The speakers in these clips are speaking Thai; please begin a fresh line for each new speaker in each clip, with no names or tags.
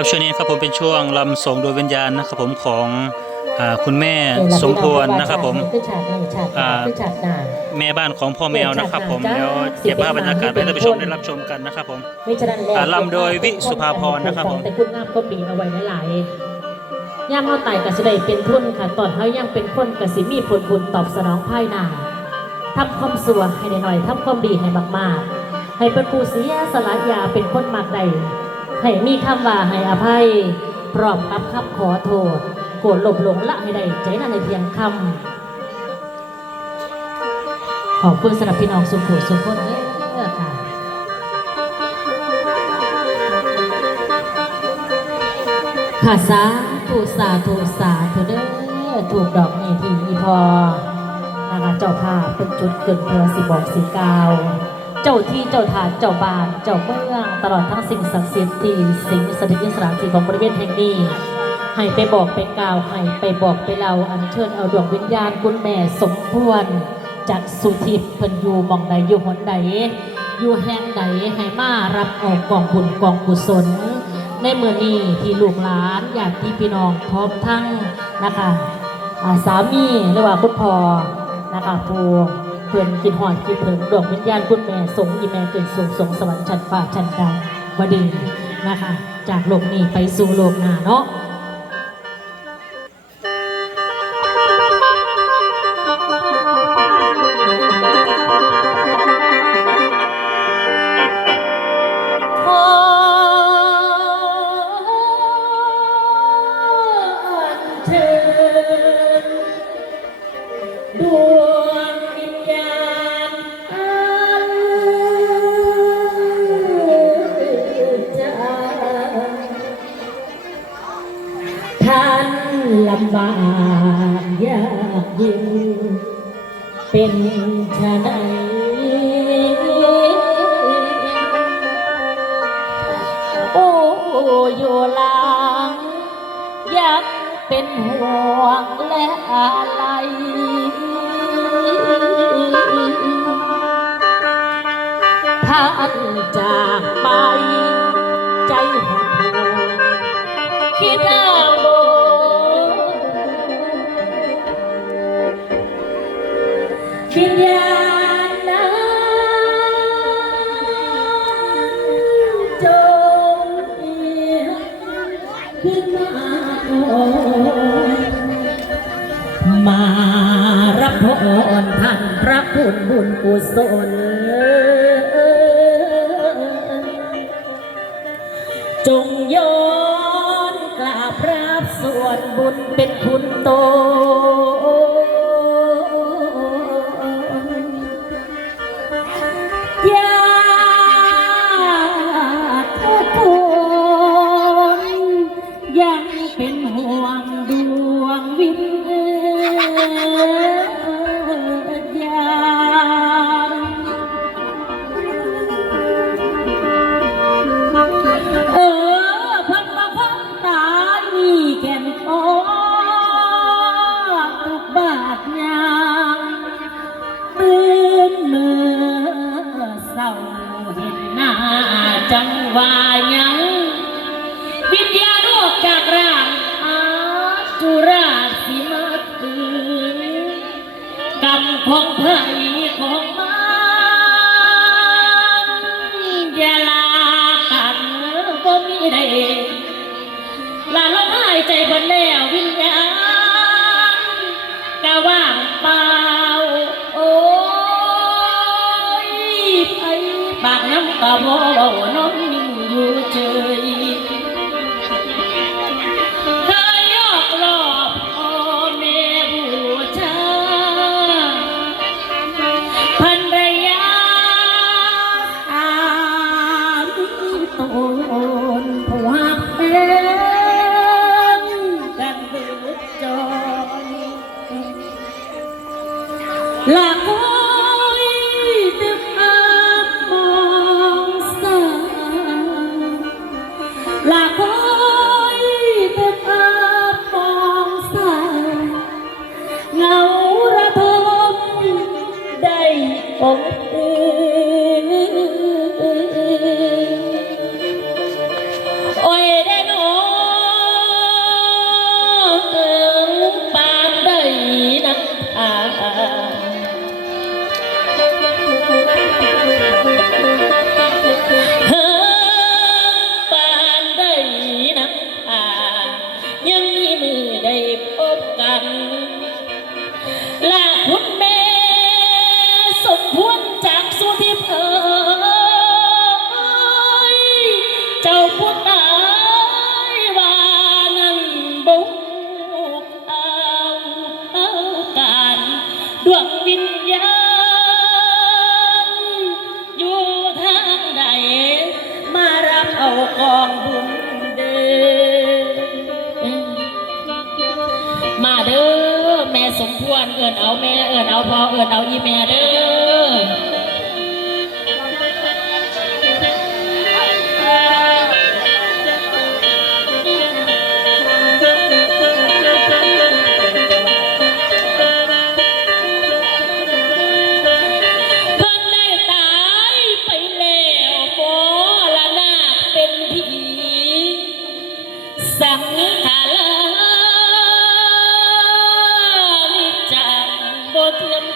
ครับช่วงนี้ครับผมเป็นช่วงลำส่งดวงวิญญาณนะครับผมของอ่าคุณแม่สมควรนะครับผม
ขึ้นฉากหนึ่งฉากห
อ่า
น้าขึ้นฉากหน้า
แม่บ้านของพ่อแมวนะครับผม
จ้า
เดี๋ยวเก็บภาพบรรยากาศให้ท่านผู้ชมได้รับชมกันนะครับผม
มิฉะนั้นแล้ว
อ่าลำโดยวิสุภาพรนะครับผม
แต่คุณงามก็ปีเอาไว้หลายๆย่ามเฮาไต่กสิได้เป็นทุนค่ะตอนเฮายังเป็นคนกสิมีผลบุญตอบสนองภายหน้าทำความสัวให้หน่อยๆทำความดีให้มากๆ ให้เป็นผู้เสียสละยาเป็นคนมากใด ให้มีคำว่าให้อภัย พร้อมกับคำขอโทษโกรธหลบหลงละให้ได้ใจนั้นในเพียงคำขอบคุณสำหรับพี่น้องสุขุสุขคนเด้อค่ะค่ะสาธุสาธุสาธุเด้อถูกดอกนี่ที่อีพอนะคะเจ้าภาพเป็นจุดเกินเพื่อสิบอกสิกาว เจ้าที่เจ้าทานเจ้าบ้าน เจ้าเมือง ตลอดทั้งสิ่งศักดิ์สิทธิ์ที่สิ่งสถิตสถานที่ของบริเวณแห่งนี้ ให้ไปบอกไปกล่าวให้ไปบอกไปเล่าอัญเชิญเอาดวงวิญญาณคุณแม่สมควรจากสุทิพย์เพิ่นอยู่มองใดอยู่หนใดอยู่แห่งใดให้มารับออกกองบุญกองกุศล ในเมื่อนี้ที่ลูกหลานญาติพี่น้องพร้อมทั้งนะคะสามีหรือว่าคุณพ่อนะคะผู้ เพื่อนคิดหอดคิดถึงดวงวิญญาณคุณแม่ส่งอีแม่เกิดสูงส่งสวรรค์ชั้นฟ้าชั้นดาวบดินทร์นะคะ จากโลกนี้ไปสู่โลกหน้าเนาะ เป็นชะไหนโอ้อยู่หลังยังเป็นห่วงและอะไรท่านจากไป ใจ วิญญาณนั้นจงเอียงขึ้นมาก่อนมารับพรท่านพระคุณบุญกุศลจงย้อนกราบรับส่วนบุญเป็นคุณโต ของไผของมันอย่าลากันบ่มีใดลาลมหายใจบนแล้ววิญญาณกะว่างเปล่าโอ้ยไปปากน้ำกะบ่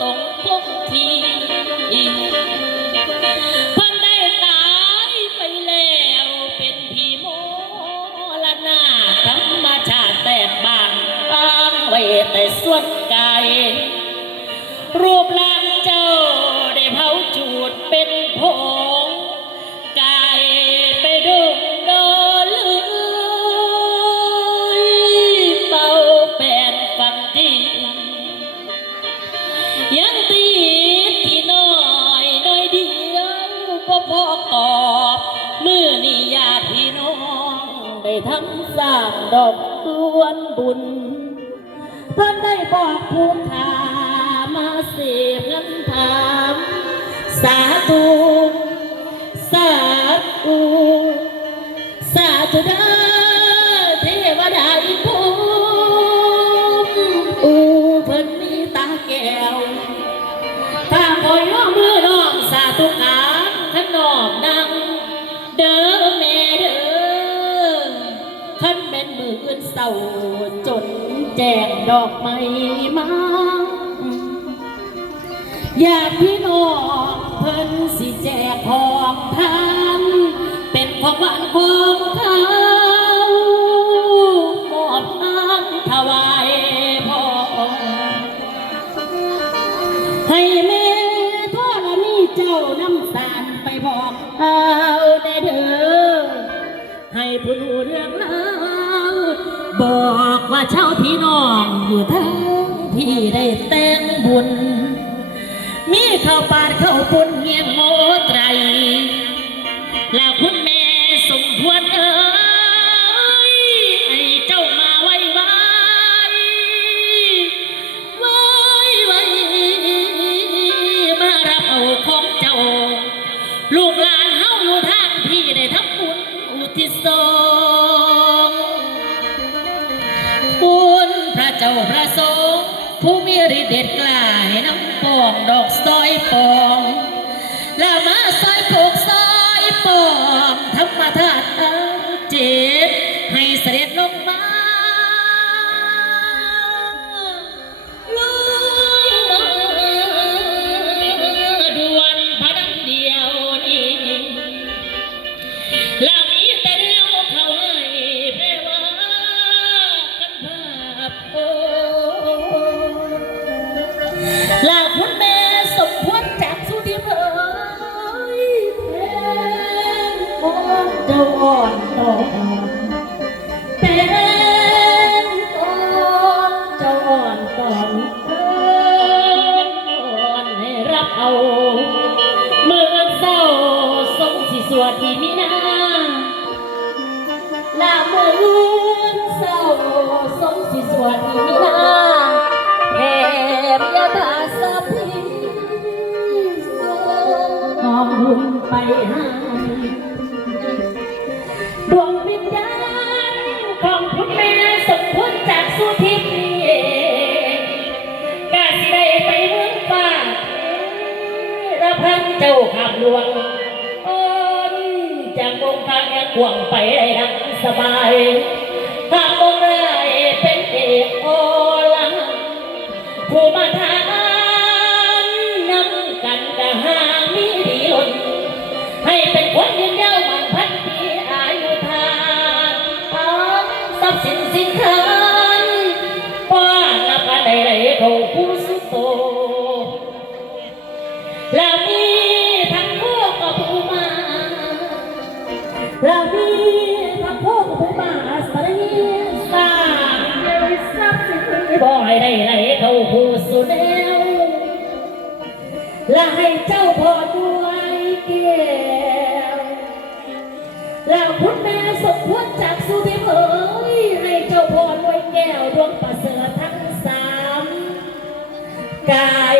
ตรงคงทีเพิ่นได้ สร้างดอกล้วนบุญ เพิ่นได้บอกภูมิทามาเสียเงินถาม สาธุสาธุสาธุเด้อเทวดาอีกภูมิอูเพิ่นมีตาแก้วถ้าคอยย่อมือน้อมสาธุขานขนอมดัง ศร้าจนแจงดอกไม้มา อยากพี่น้องเพิ่นสิแจกของทาน เป็นของหวานของท่าน พี่น้องอยู่ทั้งพี่ได้แต่งบุญ มีข้าวปาดข้าวปุ้นเงียงโมไตรแล้วคุณ ริเด็ดกล้าให้น้ำปองดอกซอยปอง ที่มีนาแผ่ยาตาสพีหอมหุ่นไปให้ดวงวิญญาณของคุณแม่สมควรจากสุทิพย์นี้กาสิได้ไปเมืองฟ้าระพันเจ้าขับหลวงจากวงทางแห่งวงไปได้ดังสบาย และให้เจ้าพ่อด้วยแก้วและคุณแม่สมควรจากสุทิพย์เอ๋ยให้เจ้าพ่อด้วยแก้วดวงประเสริฐทั้งสามกาย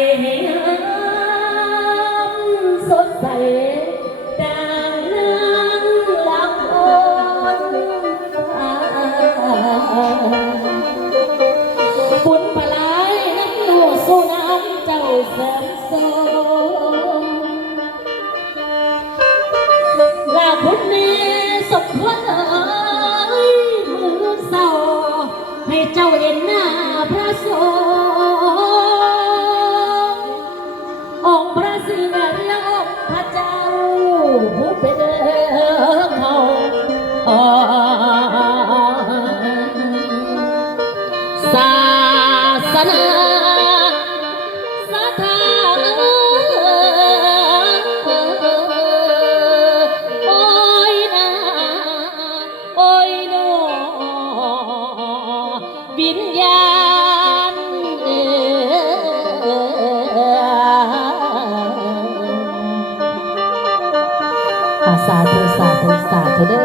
สาธุสาธุสาธุเด้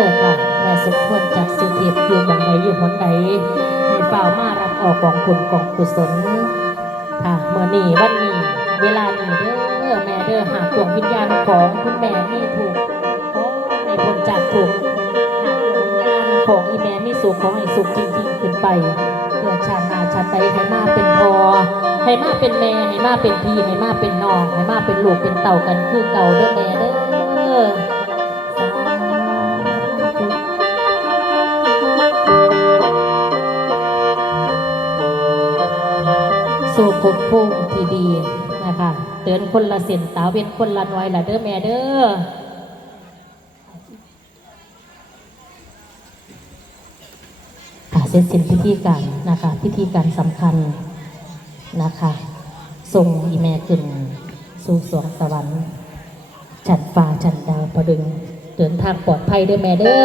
อค่ะแม่สมควรจากสุเทพอยู่หมองไหนอยู่หนไหนให้เฝ้ามารับออกกองคุณกองกุศลค่ะเมื่อนี้วันนี้เวลานี้เด้อแม่เด้อหากดวงวิญญาณของคุณแม่นี่ถูกขอในพ้นจากถูกหากดวงวิญญาณของอีแม่นี่สุขขอให้สุขจริงๆขึ้นไปเพื่อชาตินาชาติใดให้มาเป็นพอให้มาเป็นแม่ให้มาเป็นพี่ให้มาเป็นน้องให้มาเป็นลูกเป็นเต่ากันคือเก่าเด้อแม่เด้อ ดินคนละเส้นตาเว้นคนละหน่วยละเด้อแม่เด้อเสร็จสิ้นพิธีการนะคะ พิธีการสำคัญนะคะส่งอีแม่ขึ้นสู่สวงสวรรค์ฉันฟ้าฉันดาวประดึง เดินทางปลอดภัยเด้อแม่เด้อ